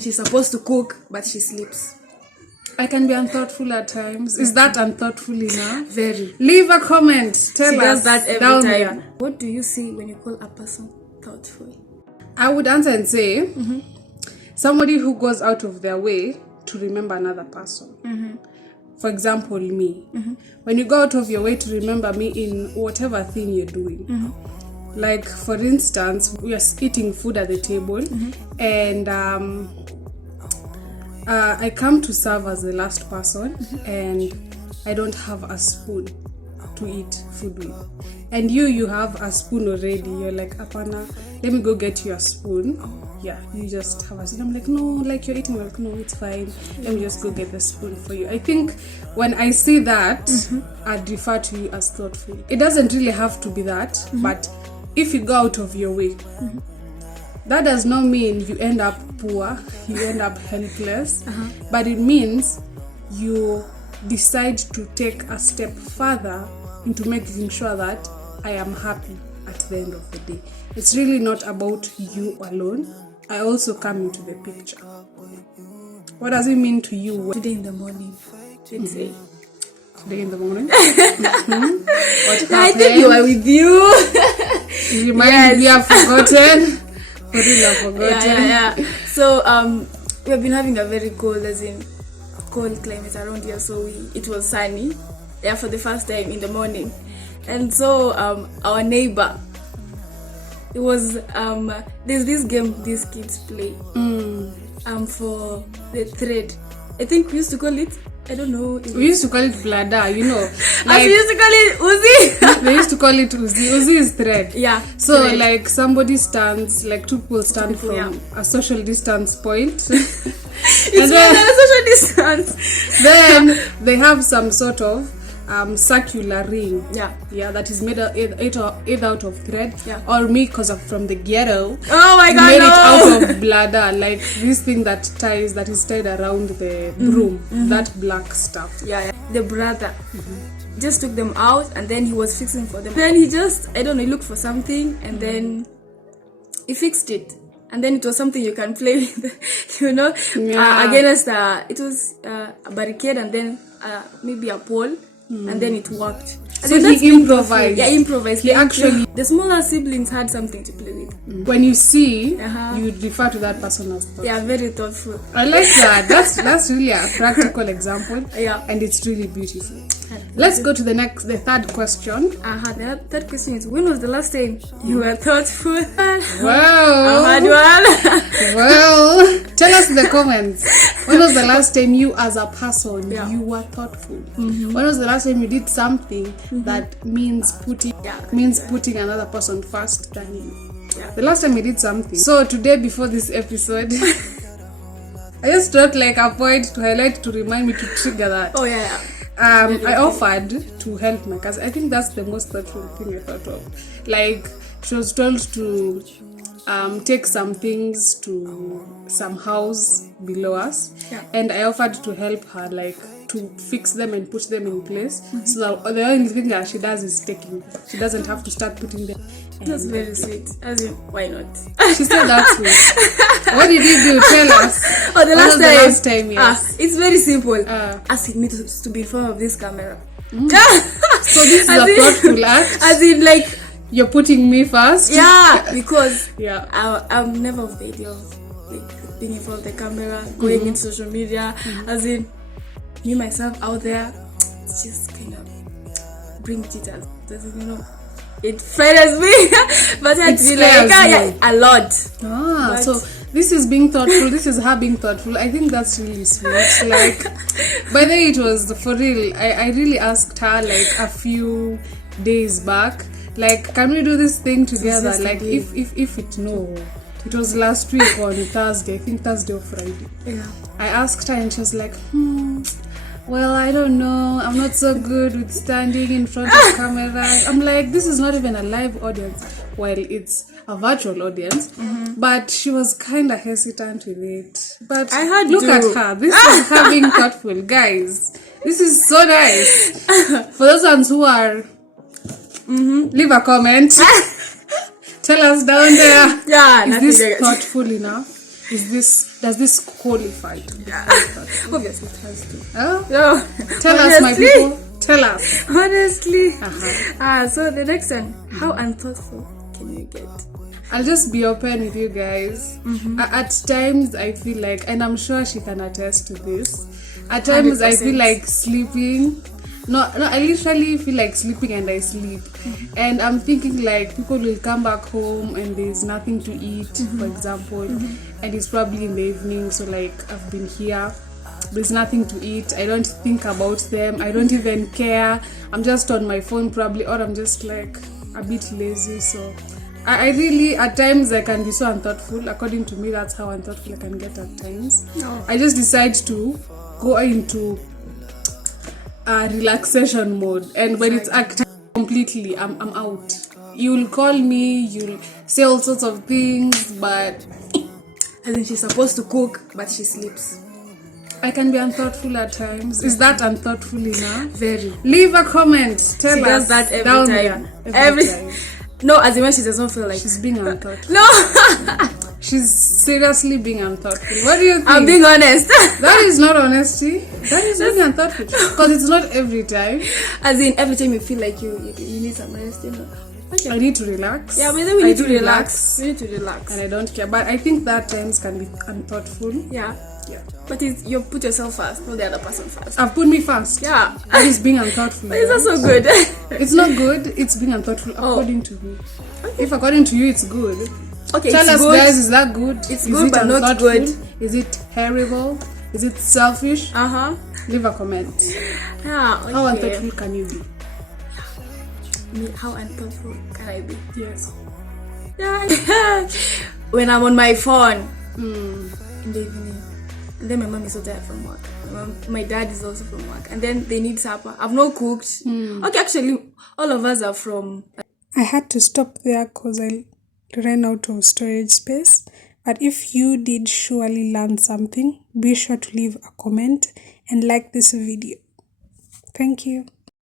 in, she's supposed to cook, but she sleeps. I can be unthoughtful at times. Is that unthoughtful enough? Very. Leave a comment. Tell She us does that every down time. there. What do you see when you call a person thoughtful? I would answer and say somebody who goes out of their way to remember another person. For example, me. When you go out of your way to remember me in whatever thing you're doing. Like, for instance, we are eating food at the table and I come to serve as the last person and I don't have a spoon to eat food with. And you have a spoon already. You're like, Apana, let me go get you a spoon. Yeah, you just have a spoon. I'm like, no, like you're eating. I'm like, no, it's fine. Let me just go get the spoon for you. I think when I see that, I'd refer to you as thoughtful. It doesn't really have to be that, but if you go out of your way, that does not mean you end up poor, you end up helpless, but it means you decide to take a step further into making sure that I am happy at the end of the day. It's really not about you alone. I also come into the picture. What does it mean to you? Today in the morning, let's say. Today in the morning? What happened? I think you are with you. You remind me, I've forgotten. For real, I've forgotten. Yeah. So we have been having a very cold climate around here. So it was sunny. Yeah, for the first time in the morning. And so our neighbor, it was there's this game these kids play for the thread. I think we used to call it, I don't know. We used to call it bladder, you know. Like, we used to call it Uzi. They used to call it Uzi. Uzi is thread. Yeah. So thread. like somebody stands, like two people stand from a social distance point. It's more than a social distance. Then they have some sort of circular ring. Yeah, that is made either out of thread Yeah. or me, because I'm from the ghetto. Oh my God, made no. it out of bladder, like this thing that is tied around the broom, that black stuff. Yeah. The brother just took them out and then he was fixing for them. Then he just, I don't know, he looked for something and then he fixed it. And then it was something you can play with, you know, against it was a barricade and then maybe a pole. And then it worked. So he improvised. Yeah, improvised. He actually... The smaller siblings had something to play with. When you see, you refer to that person as thoughtful. Yeah, very thoughtful. I like that. That's really a practical example. Yeah. And it's really beautiful. Let's go to the third question. The third question is, when was the last time you were thoughtful? Wow. Well, tell us in the comments. When was the last time you as a person, you were thoughtful? When was the last time you did something that means putting another person first than you? Yeah. The last time you did something. So today, before this episode, I just thought like a point to highlight to remind me to trigger that. Oh yeah. I offered to help my cousin. I think that's the most thoughtful thing I thought of. Like, she was told to take some things to some house below us, and I offered to help her, like to fix them and put them in place. So that the only thing that she does is taking. She doesn't have to start putting them. That's very sweet. As in, why not? She said that's sweet. What did you do? Tell us. Oh, the last time. Yes. It's very simple. Asking me to be in front of this camera. So this is a thoughtful act. As in, like, you're putting me first. Yeah, because I'm never of the idea of like being in front of the camera, going in social media. As in, me myself out there, it's just kind of bring jitters. Doesn't, you know, it frightens me, but actually like a lot. So this is being thoughtful. This is her being thoughtful. I think that's really sweet. Like, by the way, it was for real. I really asked her like a few days back, like, can we do this thing together? Like, if it was last week on Thursday. I think Thursday or Friday. Yeah. I asked her and she was like, well, I don't know. I'm not so good with standing in front of cameras. I'm like, this is not even a live audience. Well, it's a virtual audience. But she was kind of hesitant with it. But look at her. This is her being thoughtful. Guys, this is so nice. For those ones who are... leave a comment. Tell us down there. Yeah, is this thoughtful enough? does this qualify to be unthoughtful? Obviously it has to. Oh? No. Tell us, my people. Tell us. Honestly. Uh-huh. So the next one, how unthoughtful can you get? I'll just be open with you guys. At times I feel like, and I'm sure she can attest to this, at times 100%. I feel like sleeping. No, I literally feel like sleeping and I sleep. And I'm thinking like people will come back home and there's nothing to eat, for example, and it's probably in the evening, so like I've been here, there's nothing to eat, I don't think about them, I don't even care, I'm just on my phone probably, or I'm just like a bit lazy. So I really, at times I can be so unthoughtful. According to me, that's how unthoughtful I can get at times. I just decide to go into a relaxation mode, and when it's active completely, I'm out. You'll call me, you'll say all sorts of things, but as in she's supposed to cook but she sleeps. I can be unthoughtful at times. Is that unthoughtful enough? Very. Leave a comment. Tell she us. Does that every time. Every time. No, as in when she doesn't feel like she's being unthoughtful. No. She's seriously being unthoughtful. What do you think? I'm being honest. That is not honesty. That is being unthoughtful. Because it's not every time. As in every time you feel like you need some rest, you know. Okay. I need to relax. Yeah, but then we need to relax. We need to relax. And I don't care. But I think that times can be unthoughtful. Yeah. Yeah. But you put yourself first, not the other person first. I've put me first. Yeah. That is being unthoughtful. But it's not so good. It's not good. It's being unthoughtful according to me. Okay. If according to you it's good. Okay, tell us, good. guys, is that good? It's good, but not good. Is it terrible? Is it selfish? Leave a comment. Yeah, okay. How unthoughtful can you be? Me, how unthoughtful can I be? Yes. Yeah. When I'm on my phone in the evening, and then my mom is so tired from work. My dad is also from work, and then they need supper. I've not cooked. Okay, actually, all of us are from. I had to stop there because I ran out of storage space. But if you did surely learn something, be sure to leave a comment and like this video. Thank you.